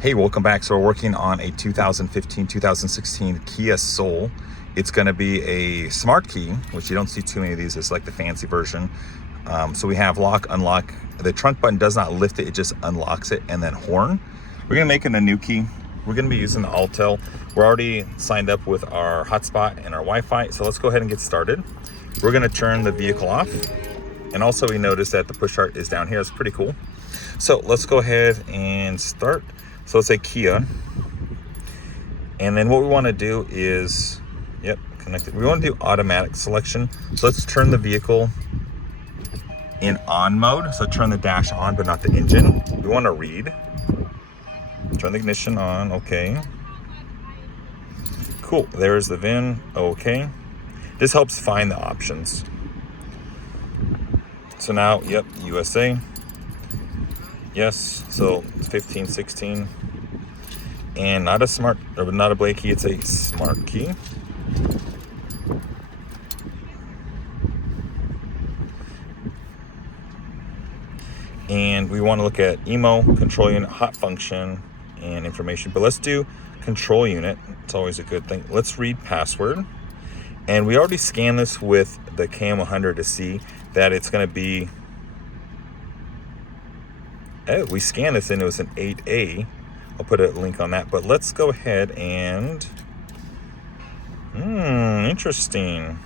Hey, welcome back. So we're working on a 2015-2016 Kia Soul. It's going to be a smart key, which you don't see too many of these. It's like the fancy version. So we have lock, unlock. The trunk button does not lift it. It just unlocks it. And then horn. We're going to make it a new key. We're going to be using the Autel. We're already signed up with our hotspot and our Wi-Fi. So let's go ahead and get started. We're going to turn the vehicle off. And also we noticed that the push start is down here. It's pretty cool. So let's go ahead and start. So it's a Kia. And then what we want to do is, connected. We want to do automatic selection. So let's turn the vehicle in on mode. So turn the dash on, but not the engine. We want to read. Turn the ignition on, okay. Cool, there's the VIN, okay. This helps find the options. So now, USA. Yes, so 15, 16. And not a Blade key, it's a smart key. And we want to look at EMO, control unit, hot function, and information. But let's do control unit. It's always a good thing. Let's read password. And we already scanned this with the KM100 to see that it's going to be, we scanned this and it was an 8A. I'll put a link on that, but let's go ahead and, interesting.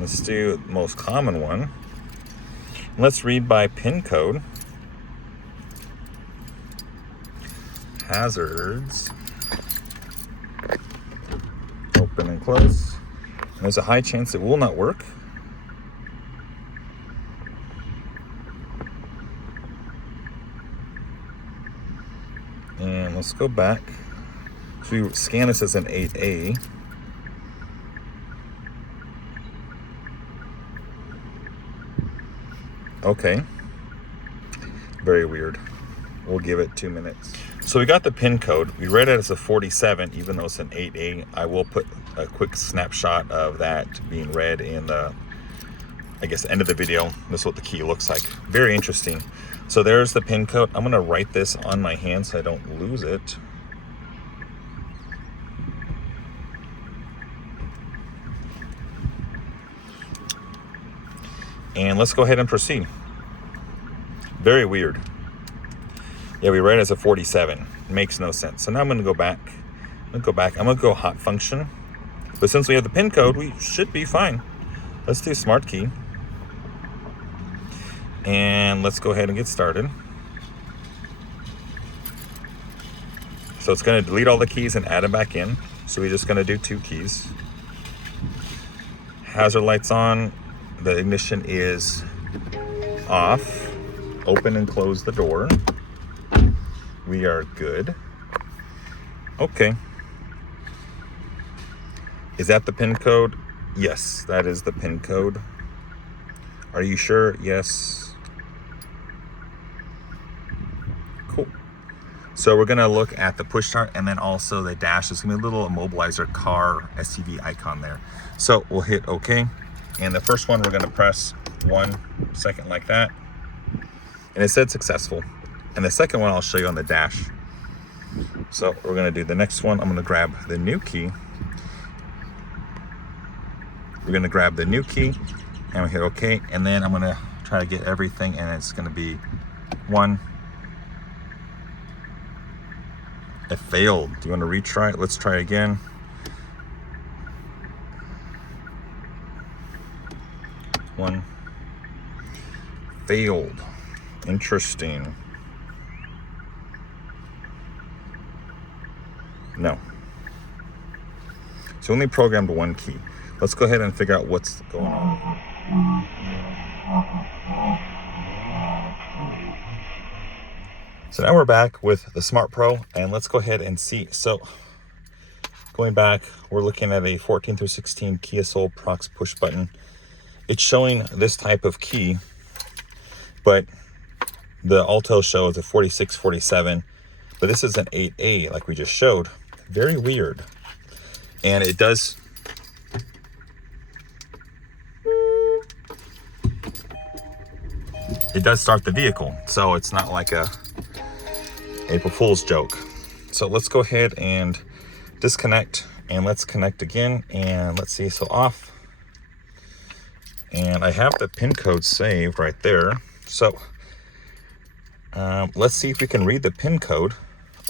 Let's do the most common one. Let's read by PIN code. Hazards. Open and close. And there's a high chance it will not work. And let's go back. So we scan this as an 8A. Okay. Very weird. We'll give it 2 minutes. So we got the PIN code. We read it as a 47, even though it's an 8A. I will put a quick snapshot of that being read in the, end of the video. This is what the key looks like. Very interesting. So there's the PIN code. I'm gonna write this on my hand so I don't lose it. And let's go ahead and proceed. Very weird. Yeah, we read it as a 47. Makes no sense. So now I'm gonna go back. I'm gonna go hot function. But since we have the PIN code, we should be fine. Let's do smart key. And let's go ahead and get started. So it's going to delete all the keys and add them back in. So we're just going to do 2 keys. Hazard lights on. The ignition is off. Open and close the door. We are good. Okay. Is that the PIN code? Yes, that is the PIN code. Are you sure? Yes. Cool. So we're gonna look at the push start and then also the dash. There's gonna be a little immobilizer car SUV icon there. So we'll hit OK. And the first one we're gonna press 1 second like that. And it said successful. And the second one I'll show you on the dash. So we're gonna do the next one. I'm gonna grab the new key. We're gonna grab the new key and we hit OK. And then I'm gonna try to get everything and it's gonna be 1. It failed. Do you want to retry it? Let's try again. 1. Failed. Interesting. No. So only programmed 1 key. Let's go ahead and figure out what's going on. So now we're back with the SmartPro, and let's go ahead and see. So going back, we're looking at a 14 through 16 Kia Soul Prox push button. It's showing this type of key, but the Autel shows a 46, 47, but this is an 8A like we just showed. Very weird. And it does start the vehicle, so it's not like a April Fool's joke. So let's go ahead and disconnect, and let's connect again, and let's see. So off, and I have the pin code saved right there. So let's see if we can read the pin code.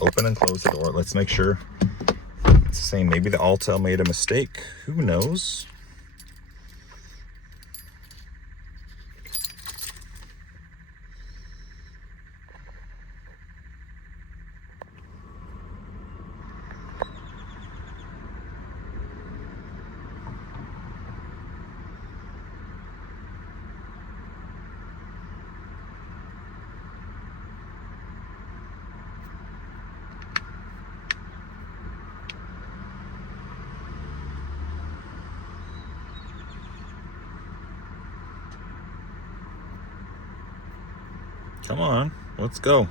Open and close the door. Let's make sure it's the same. Maybe the Autel made a mistake. Who knows? Come on, let's go.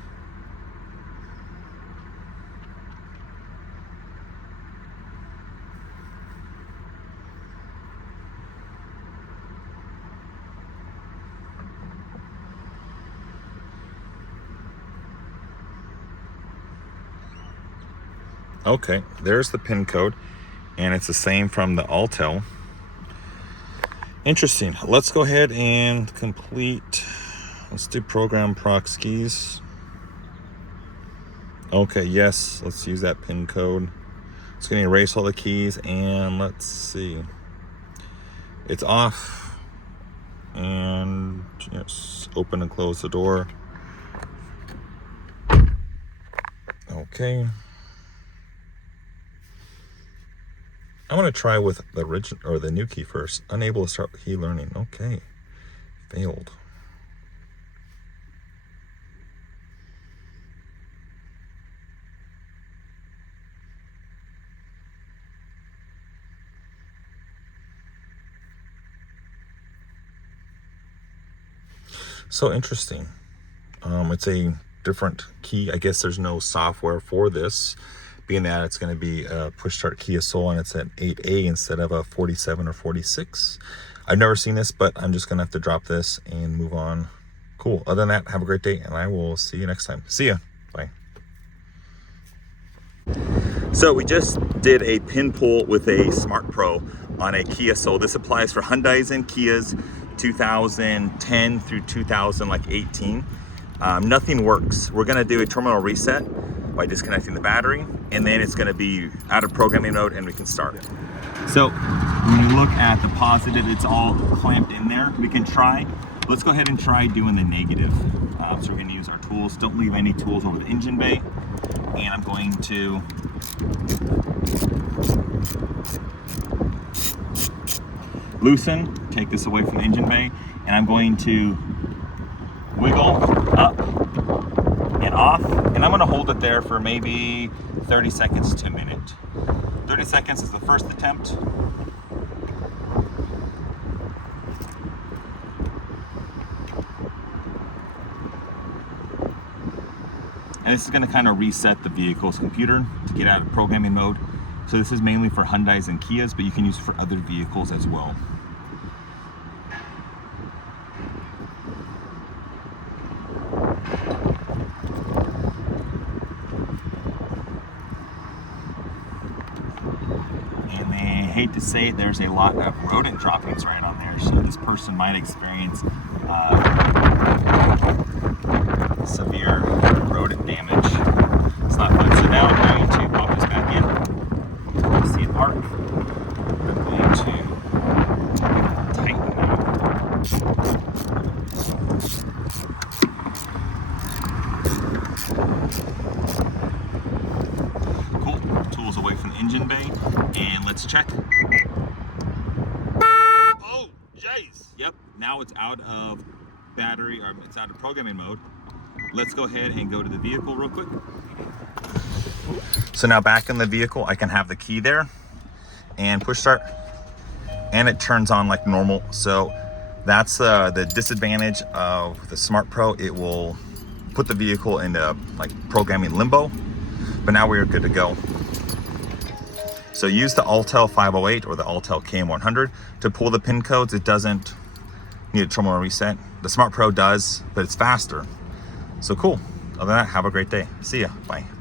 Okay, there's the pin code, and it's the same from the Autel. Interesting. Let's go ahead and complete. Let's do program prox keys. Okay, yes, let's use that pin code. It's going to erase all the keys, and let's see. It's off. And yes, open and close the door. Okay. I'm going to try with the original or the new key first. Unable to start key learning. Okay. Failed. So interesting. It's a different key. I guess there's no software for this, being that it's going to be a push start key Soul, and it's an 8A instead of a 47 or 46. I've never seen this, but I'm just going to have to drop this and move on. Cool. Other than that, have a great day, and I will see you next time. See ya. Bye. So we just did a pin pull with a SmartPro on a Kia Soul. This applies for Hyundais and Kias 2010 through 2018. Nothing works. We're gonna do a terminal reset by disconnecting the battery, and then it's gonna be out of programming mode and we can start it. So when you look at the positive, it's all clamped in there. We can try. Let's go ahead and try doing the negative. So we're gonna use our tools. Don't leave any tools over the engine bay. And I'm going to loosen, take this away from the engine bay, and I'm going to wiggle up and off, and I'm going to hold it there for maybe 30 seconds to a minute. 30 seconds is the first attempt. And this is going to kind of reset the vehicle's computer to get out of programming mode. So this is mainly for Hyundais and Kias, but you can use it for other vehicles as well. And they hate to say it, there's a lot of rodent droppings right on there. So this person might experience severe rodent damage. It's not fun. So now I'm going to pop this back in. See it park. I'm going to tighten that. Cool. Tools away from the engine bay, and let's check. Oh, jeez. Yep. Now it's out of battery, or it's out of programming mode. Let's go ahead and go to the vehicle real quick. So now back in the vehicle, I can have the key there and push start, and it turns on like normal. So that's the disadvantage of the SmartPro. It will put the vehicle into like programming limbo, but now we're good to go. So use the Autel 508 or the Autel KM100 to pull the pin codes. It doesn't need a terminal reset. The SmartPro does, but it's faster. So cool. Other than that, have a great day. See ya. Bye.